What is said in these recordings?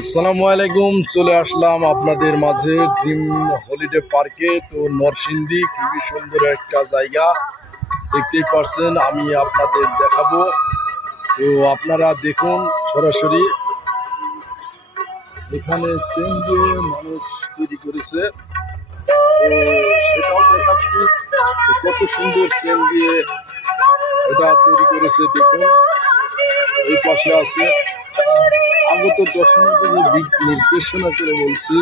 আসসালামু আলাইকুম। চলে আসলাম আপনাদের মাঝে ড্রিম হলিডে পার্কে। তো নরসিংদী খুবই সুন্দর একটা জায়গা, দেখতেই পারছেন। আমি আপনাদের দেখাবো, তো আপনারা দেখুন সরাসরি। এখানে চেন দিয়ে মানুষ তৈরি করেছে, তো সেটাও দেখাচ্ছি কত সুন্দর চেন দিয়ে এটা তৈরি করেছে। দেখুন এই পাশে আছে আগত দর্শনার্থীদের দিক নির্দেশনা করে বলছি,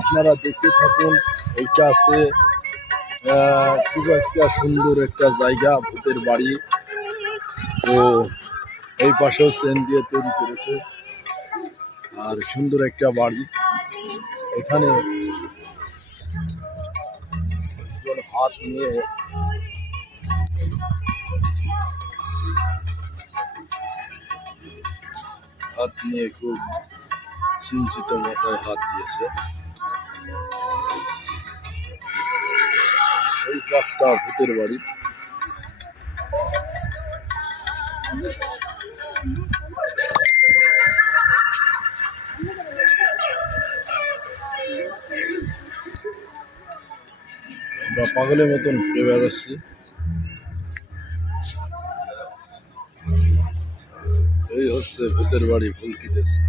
আপনারা দেখতে থাকুন। এইটা আছে খুব একটা সুন্দর একটা জায়গা, ভূতের বাড়ি। তো এই পাশেও চেন দিয়ে তৈরি করেছে, আর সুন্দর একটা বাড়ি। এখানে হাত নিয়ে খুব চিন্তিত মাথায় হাত দিয়েছে। সেই পাঁচটা ভূতের বাড়ি। আমরা পাগলের মতন ঘুরে বেড়াচ্ছি। এই হচ্ছে ভূতের বাড়ি, ভুলকিতেছে।